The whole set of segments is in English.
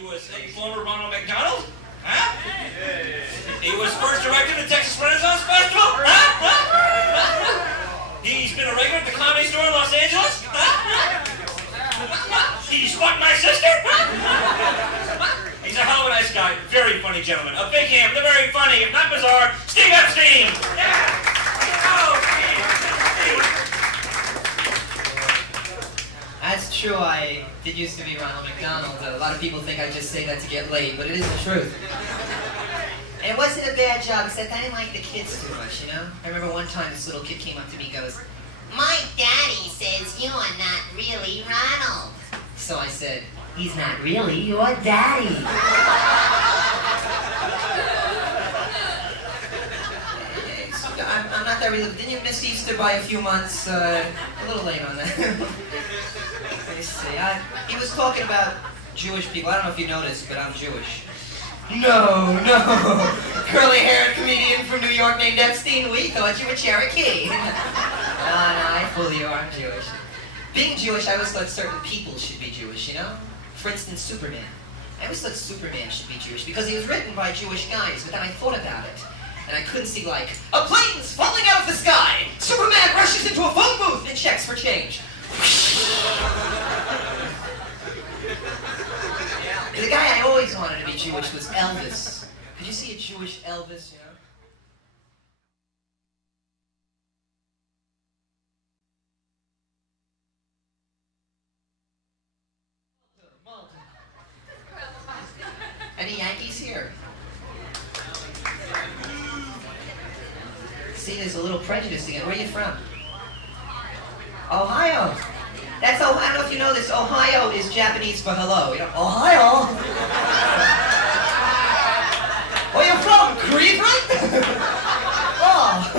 He was a former Ronald McDonald. Huh? He was first director of the Texas Renaissance Festival. He's been a regular at the Comedy Store in Los Angeles. He's fucked my sister. He's a hell of a nice guy. Very funny gentleman. A big hand, but very funny, if not bizarre, Steve EPSTEIN. Yeah. Oh, That's true, I did used to be Ronald McDonald. A lot of people think I just say that to get laid, but it is the truth. And it wasn't a bad job, except I didn't like the kids too much, you know? I remember one time this little kid came up to me and goes, "My daddy says you are not really Ronald." So I said, "He's not really your daddy." I'm not that really. Didn't you miss Easter by a few months? A little late on that. Let me see. He was talking about Jewish people. I don't know if you noticed, but I'm Jewish. No. Curly-haired comedian from New York named Epstein. We thought you were Cherokee. No, I fool you. I'm Jewish. Being Jewish, I always thought certain people should be Jewish, you know? For instance, Superman. I always thought Superman should be Jewish because he was written by Jewish guys, but then I thought about it. And I couldn't see, like, a plane's falling out of the sky! Superman rushes into a phone booth and checks for change. The guy I always wanted to be Jewish was Elvis. Could you see a Jewish Elvis, you know? Any Yankees here? See, there's a little prejudice again. Where are you from? Ohio. That's Ohio. I don't know if you know this. Ohio is Japanese for hello. You know, Ohio. Where you from? Cleveland? Oh.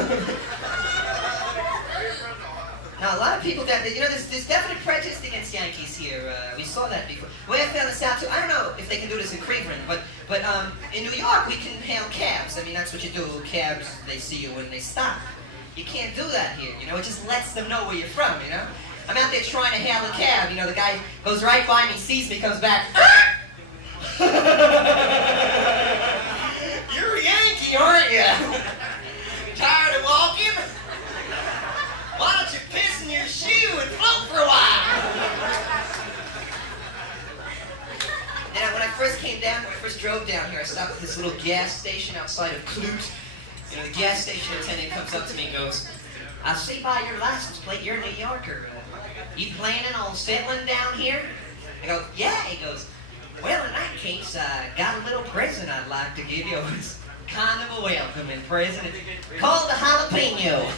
Now, a lot of people that, you know, there's definite prejudice against Yankees here. We saw that before. The way I found this out, too, I don't know if they can do this in Cleveland, but in New York, we can hail cabs. I mean, that's what you do. Cabs, they see you when they stop. You can't do that here, you know? It just lets them know where you're from, you know? I'm out there trying to hail a cab. You know, the guy goes right by me, sees me, comes back. You're a Yankee, aren't you? Tired of walking? Why don't you piss in your shoe and float for a while? Now, when I first drove down here, I stopped at this little gas station outside of Clute. You know, the gas station attendant comes up to me and goes, "I see by your license plate you're a New Yorker. You planning on settling down here?" I go, "Yeah." He goes, "Well, in that case, I got a little present I'd like to give you. It's kind of a welcoming present. It's called a jalapeno.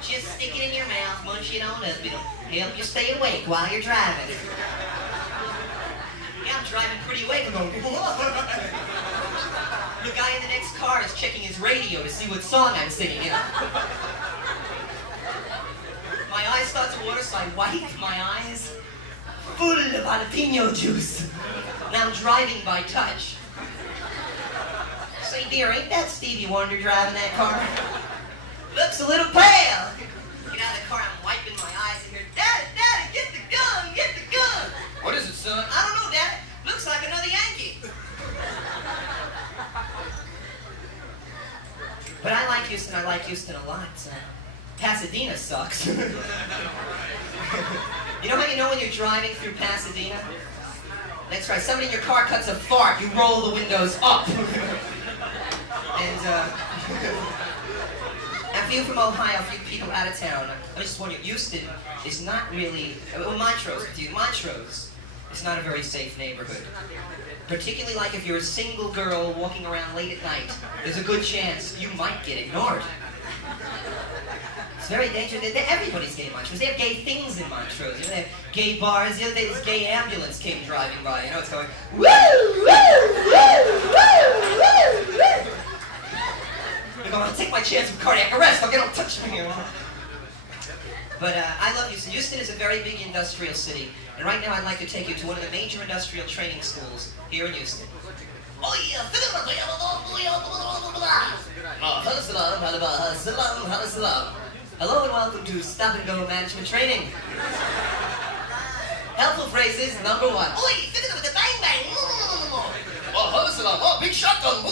Just stick it in your mouth, munch it on up. It'll help you stay awake while you're driving." Yeah, I'm driving pretty awake. I'm going, the guy in the next car is checking his radio to see what song I'm singing, you know? My eyes start to water, so I wipe my eyes full of jalapeno juice. Now I'm driving by touch. Say, "Dear, ain't that Stevie Wonder driving that car? Looks a little pale." Get out of the car, I'm wiping my eyes and hear, "Daddy, Daddy, get the gun, get the gun." "What is it, son?" "I don't know, Daddy. Looks like another Yankee." But I like Houston. I like Houston a lot. Pasadena sucks. You know how you know when you're driving through Pasadena? That's right. Somebody in your car cuts a fart. You roll the windows up. And a few from Ohio, a few people out of town. I just warn you, Houston is not really. Well, Montrose is not a very safe neighborhood. Particularly like if you're a single girl walking around late at night, there's a good chance you might get ignored. It's very dangerous. Everybody's gay in Montrose. They have gay things in Montrose. You know, they have gay bars. The other day, this gay ambulance came driving by. You know, it's going, woo, woo, woo, woo, woo, woo. They're going, "I'll take my chance of cardiac arrest. Okay, don't touch me." But I love Houston. Houston is a very big industrial city. And right now I'd like to take you to one of the major industrial training schools here in Houston. Oh yeah! Hello and welcome to Stop and Go Management Training. Helpful phrases, number 1. Oi, fit it with the bang bang. Oh, big shotgun.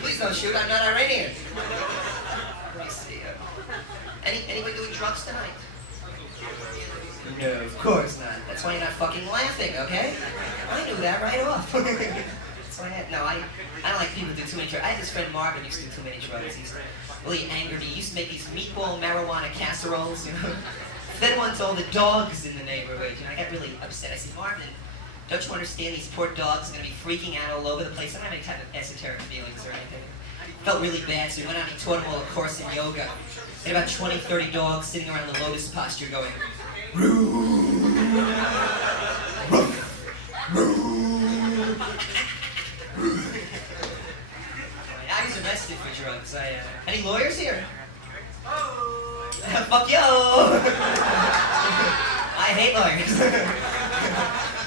Please don't shoot, I'm not Iranian. Let me see. Anybody doing drugs tonight? No, of course not. That's why you're not fucking laughing, okay? I knew that right off. That's why I don't like people who do too many drugs. I had this friend Marvin who used to do too many drugs. He's really angered. He used to make these meatball marijuana casseroles, you know. Then one to all the dogs in the neighborhood. You know, I got really upset. I said, Marvin, don't you understand these poor dogs are going to be freaking out all over the place? I don't have any kind of esoteric feelings or anything. Felt really bad, so he went out and he taught them all a course in yoga. And about 20, 30 dogs sitting around the lotus posture going, Roo! I was arrested for drugs. Any lawyers here? Fuck yo! I hate lawyers.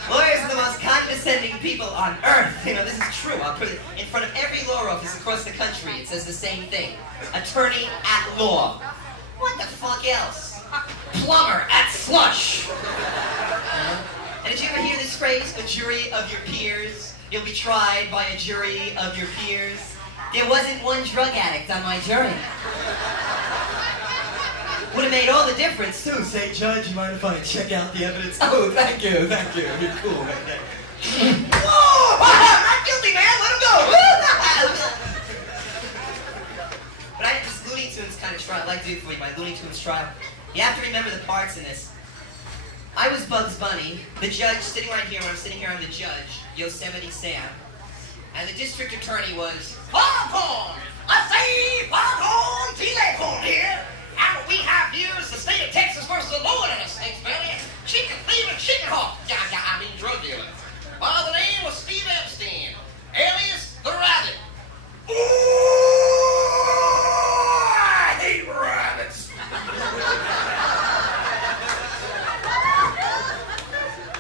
Lawyers are the most condescending people on earth. You know, this is true. I'll put it in front of every law office across the country. It says the same thing. Attorney at law. What the fuck else? Plumber at slush. And did you ever hear this phrase, a jury of your peers? You'll be tried by a jury of your peers. There wasn't one drug addict on my jury. Would have made all the difference, too. Say, Judge, you mind if I check out the evidence? Oh, thank you. You're cool, man. Whoa! I'm not guilty, man. Let him go. But I had this Looney Tunes kind of trial. I'd like to do it for you, my Looney Tunes trial. You have to remember the parts in this. I was Bugs Bunny. The judge, sitting right here, when I'm sitting here, I'm the judge, Yosemite Sam. And the district attorney was, Foghorn! I say Foghorn Telephone here. And what we have here is the state of Texas versus the Lord in a snake's belly. Chicken thief and chicken hawk. I mean drug dealer. By the name of Steve EPSTEIN, alias the Rabbit. Ooh, I hate rabbits.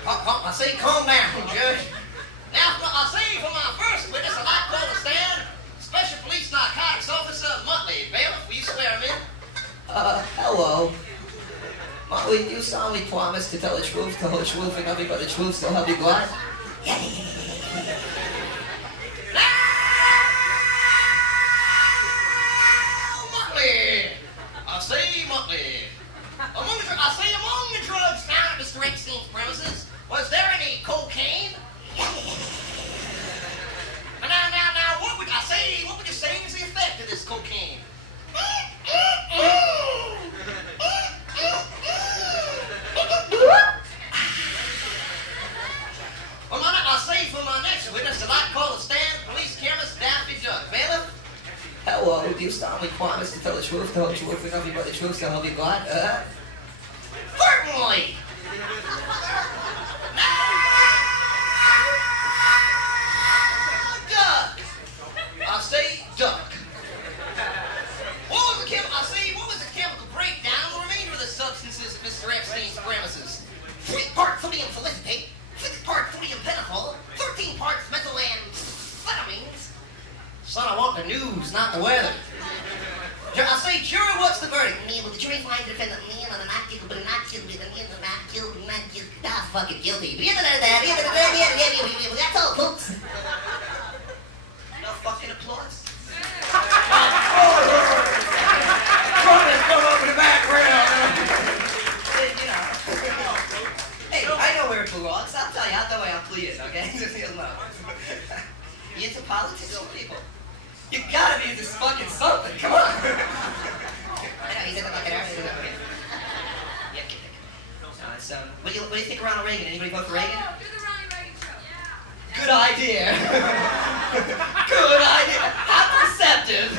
I say calm down, Judge. Now, I say for my first witness, I'd like to call the stand Special Police Narcotics Officer Muttley. Bailiff, will you swear him in? Hello. Muttley, you solemnly promise to tell the truth, and nothing but the truth, so help you God? Muttley! Among the drugs found at Mr. EPSTEIN's premises, was there any cocaine? Now, what would you say is the effect of this cocaine? Well, I'll say for my next witness that I call the stand police chemist Daffy Duck. Bailiff? Hello, do you solemnly promise to tell the truth, and nothing but the truth, so help you God? Certainly! Duck! I say duck. What was the chemical breakdown of the remainder of the substances at Mr. EPSTEIN's premises? 3 parts sodium salicylate, 6 parts sodium pentothal, 13 parts methylamphetamines. Son, I want the news, not the weather. I say, jury, what's the verdict? Well, the jury finds the defendant not guilty, but not guilty, not guilty. Ah, fucking guilty. That's all, folks. No fucking applause. Come over the background. Hey, I know where it belongs. I'll tell you. I'll know where I'll plead, okay? You'll know. You into politics, people? You gotta be into fucking something. Come on. I know, he's in the fucking army. What do you think of Ronald Reagan? Anybody vote for Reagan? Do the Ronald Reagan show. Yeah. Good idea. Good idea. How perceptive.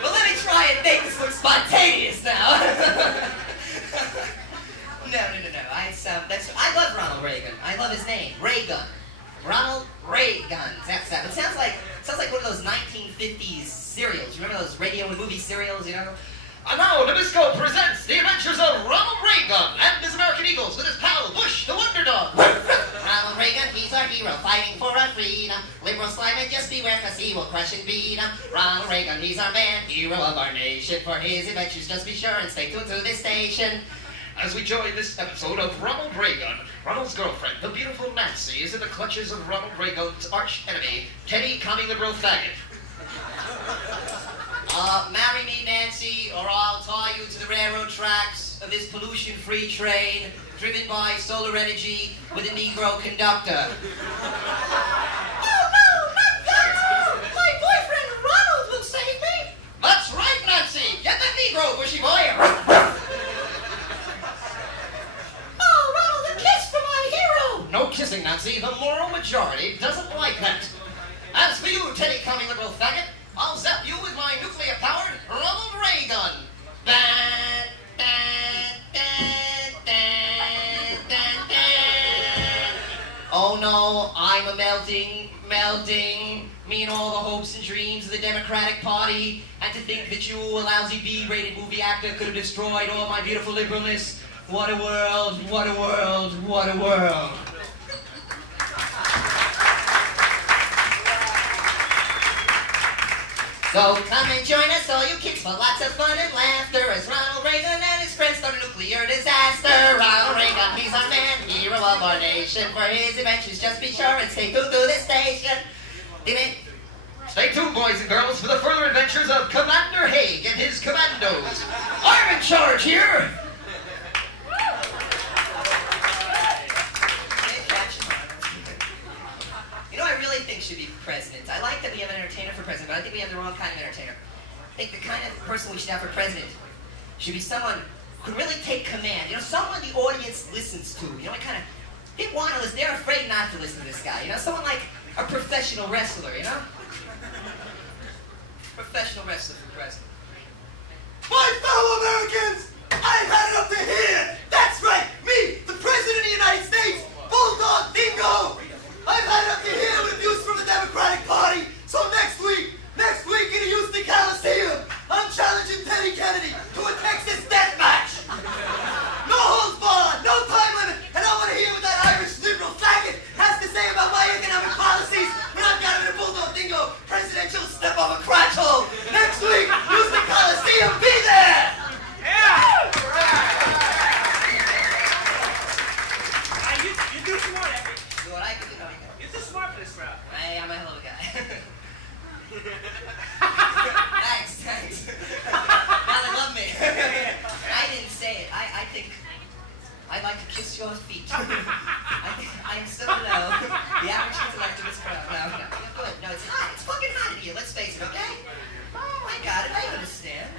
Well, let me try and make this look spontaneous now. No. I love Ronald Reagan. I love his name, Reagan. Ronald Reagan. It sounds like one of those 1950s serials. Remember those radio and movie serials, you know? And now, Nabisco presents the adventures of Ronald Reagan and his American Eagles with his pal, Bush, the Wonder Dog. Ronald Reagan, he's our hero, fighting for our freedom. Liberal Slimer, just beware, cause he will crush and beat him. Ronald Reagan, he's our man, hero of our nation. For his adventures, just be sure and stay tuned to this station. As we join this episode of Ronald Reagan, Ronald's girlfriend, the beautiful Nancy, is in the clutches of Ronald Reagan's arch enemy, Teddy Commie Liberal Faggot. Marry me, Nancy, or I'll tie you to the railroad tracks of this pollution-free train driven by solar energy with a Negro conductor. Oh no, not that! My boyfriend Ronald will save me! That's right, Nancy! Get that Negro, bushy boy! Oh, Ronald, a kiss for my hero! No kissing, Nancy. The moral majority doesn't like that. As for you, Teddy Commie Liberal Faggot, I'll zap you with my nuclear-powered Ronald Ray gun. Oh no, I'm a melting. Me and all the hopes and dreams of the Democratic Party, and to think that you, a lousy B-rated movie actor, could have destroyed all my beautiful liberalness. What a world, what a world, what a world. So come and join us, all you kids, for lots of fun and laughter, as Ronald Reagan and his friends start a nuclear disaster. Ronald Reagan, he's our man, hero of our nation. For his adventures, just be sure and stay tuned to this station. Stay tuned, boys and girls, for the further adventures of Commander Haig and his commandos. I'm in charge here! You know, I really think should be president. I like that we have an entertainer for president, but I think we have the wrong kind of entertainer. I think the kind of person we should have for president should be someone who can really take command. You know, someone the audience listens to. You know, they want to listen. They're afraid not to listen to this guy. You know, someone like a professional wrestler, you know? Professional wrestler for president. My fellow Americans, I've had it up to here. That's right, me, the President of the United States, Bulldog Dingo. I've had it up to here with abuse from the Democratic Party. So next week in the Houston Coliseum, I'm challenging Teddy Kennedy to a Texas death match. No holds barred, no time limit, and I want to hear what that Irish liberal faggot has to say about my economic policies when I've got him in a Bulldog Dingo presidential step off a crotch hole. Next week, Houston Coliseum, be there! Yeah! You do smart, Epic. Do what I can do. You're too smart for this crowd. I'm a hell of a guy. Thanks. Now they love me. I didn't say it. I think I'd like to kiss your feet. I am so low. The average intellect of this crowd. No, good. No, it's hot. It's fucking hot in here. Let's face it, okay? Oh, I got it. I understand.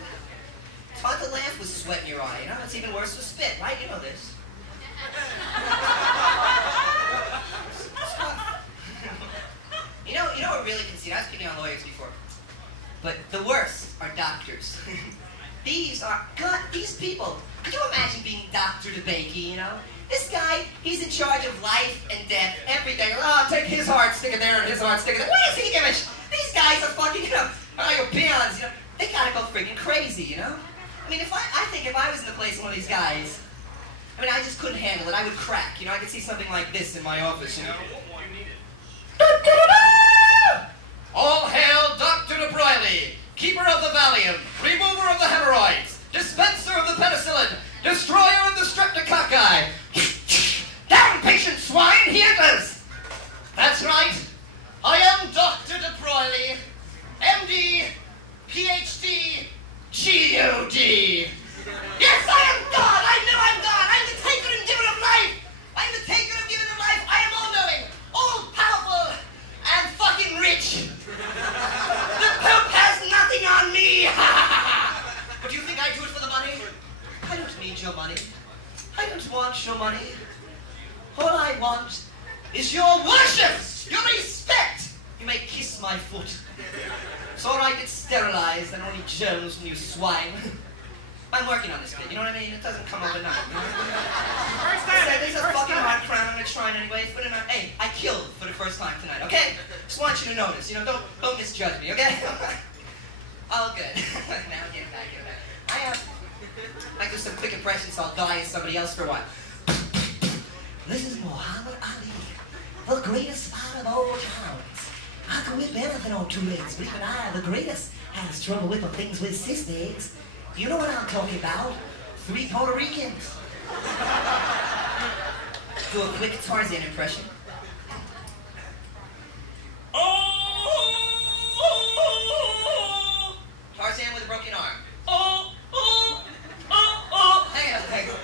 It's hard to laugh with sweat in your eye, you know? It's even worse with spit, right? You know this. You know what really conceited? I was picking on lawyers before. But the worst are doctors. These people. Could you imagine being Dr. DeBakey, you know? This guy, he's in charge of life and death, everything. Oh, take his heart, stick it there, and his heart, stick it there. What does he give a These guys are fucking, you know, your peons, you know. They gotta go freaking crazy, you know? I mean, I think if I was in the place of one of these guys, I mean, I just couldn't handle it. I would crack, you know? I could see something like this in my office, you know? All hail Dr. DeBriley, keeper of the Valium, remover of the hemorrhoids, dispenser of the penicillin, destroyer of the streptococci. Down, patient swine, he enters! That's right, I am Dr. DeBriley, MD, PhD, G.O.D. Yes, I am God! I know I'm God! I'm the taker and giver of life! I'm the taker and giver of life! I am all-knowing, all-powerful, and fucking rich! The Pope has nothing on me! But do you think I do it for the money? I don't need your money. I don't want your money. All I want is your worship! Your respect! You may kiss my foot. It's alright, it's sterilized. I don't need germs from you swine. I'm working on this bit, you know what I mean? It doesn't come overnight. You know? There's a fucking hard crown, I'm gonna try it anyway. Hey, I killed for the first time tonight, okay? Just want you to notice, you know, don't misjudge me, okay? Oh, good. Now get it back. I do some quick impressions, so I'll die as somebody else for a while. This is Muhammad Ali. the greatest fight of all times. I can whip anything on 2 legs, but even I, the greatest, has trouble whipping things with 6 legs. You know what I'm talking about? 3 Puerto Ricans. Do a quick Tarzan impression. Oh! Tarzan with a broken arm. Oh! Hang on.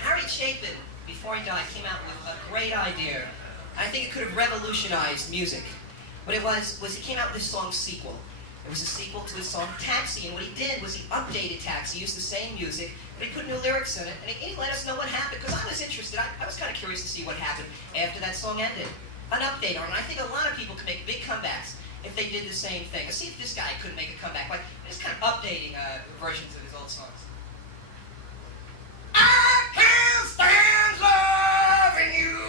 Harry Chapin, before he died, came out with a great idea. I think it could have revolutionized music. What it was he came out with this song Sequel. It was a sequel to his song Taxi, and what he did was he updated Taxi, used the same music, but he put new lyrics in it, and he let us know what happened, because I was interested. I was kind of curious to see what happened after that song ended. An update on it. I think a lot of people could make big comebacks if they did the same thing. Let's see if this guy couldn't make a comeback, like just kind of updating versions of his old songs. I can't stand loving you.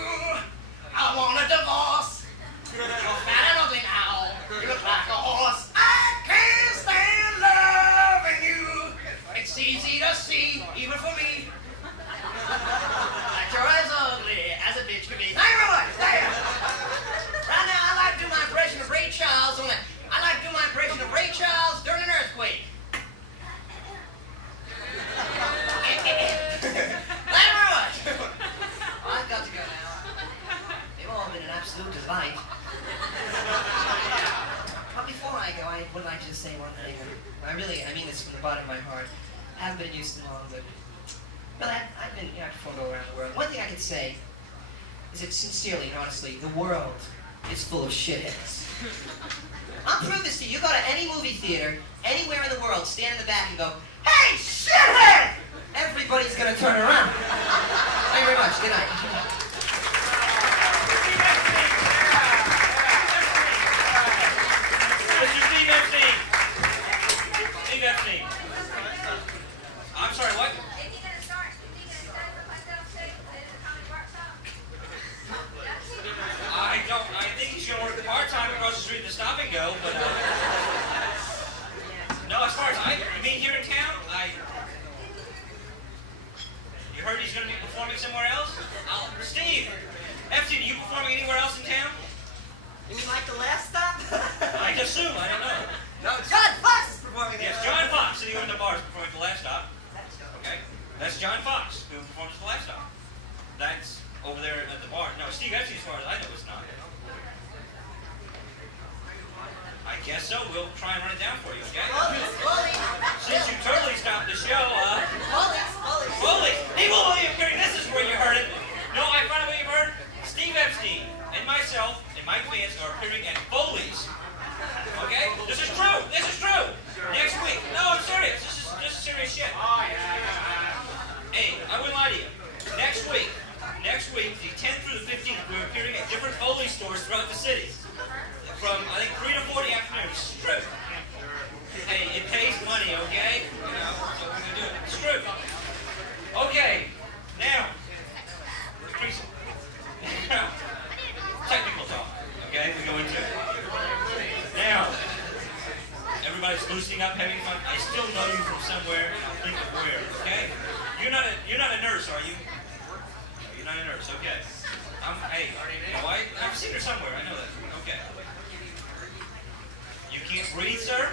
I want a divorce. You're fat and ugly now. You look like a horse. I can't stand loving you. It's easy to see, even for me, that you're as ugly as a bitch could be. Thank you very much. Thank you. Right now, I like to do my impression of Ray Charles. I like to do my impression of Ray Charles during an earthquake. Thank you very much. Well, I've got to go now. They've all been an absolute delight. But before I go, I would like to just say one thing. I mean this from the bottom of my heart. I haven't been in Houston long, but I've been, I've performed all around the world. One thing I could say is that sincerely and honestly, the world is full of shitheads. I'll prove this to you. You go to any movie theater, anywhere in the world, stand in the back and go, "Hey, shithead!" Everybody's going to turn around. Thank you very much. Good night. Mr. Steve Epstein. I'm sorry, what? If you're gonna start with myself too, in a comedy workshop. I think he's going to work part-time across the street at the Stop and Go, but, no, as far as you mean here in town? You heard he's going to be performing somewhere else? Steve Epstein, are you performing anywhere else in town? You mean like the last stop? I assume, I don't know. No, John Fox is performing there. Yes, John Fox, sitting over in the bar, is performing at the last stop. Okay, that's John Fox, who performs at the last stop. That's over there at the bar. No, Steve Epstein, as far as I know, is not. I guess so. We'll try and run it down for you, okay? Since you totally stopped the show, Holy! He will believe it. This is where you heard it. No, I found out where you heard it. Steve Epstein and myself and my fans are appearing at Foley's. Okay? This is true. This is true. Next week. No, I'm serious. This is serious shit. Hey, I wouldn't lie to you. Next week, the 10th through the 15th, we're appearing at different Foley stores throughout the city. From, I think, 3 to 4 in the afternoon. It's true. Hey, it pays money, okay? You know, so we're going to do it. It's true. Okay. Now, technical talk, okay? We go into it. Now, everybody's loosening up, having fun. I still know you from somewhere, and I'll think of where, okay? You're not a nurse, are you? You're not a nurse, okay. Hey, I've seen her somewhere, I know that. Okay. You can't breathe, sir?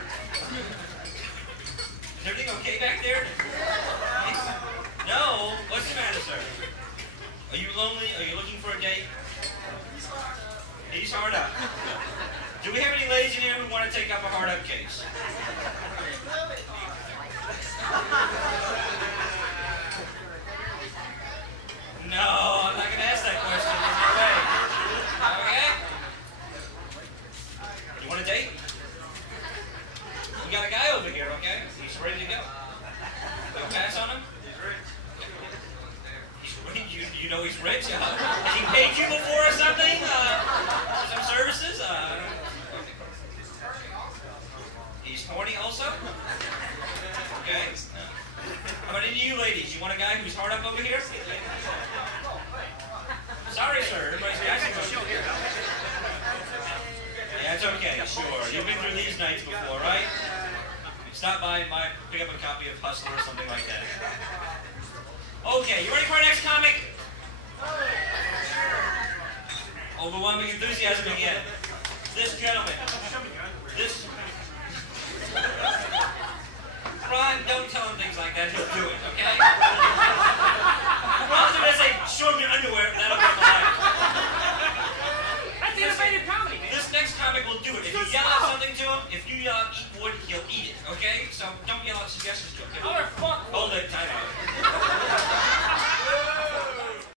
Is everything okay back there? No? What's the matter, sir? Are you lonely? Are you looking for a date? He's hard up. Do we have any ladies in here who want to take up a hard up case? No, I'm not going to ask that question. There's no way. Okay? You want a date? We got a guy over here, okay? He's ready to go. Go pass on him? You know he's rich? Has he paid you before or something? For some services? He's horny also? Okay. How about any of you ladies? You want a guy who's hard up over here? Sorry, sir. Everybody's asking about you. Yeah, it's okay. Sure. You've been through these nights before, right? stop by, pick up a copy of Hustler or something like that. Okay, you ready for our next comic? Overwhelming enthusiasm again. This gentleman. This...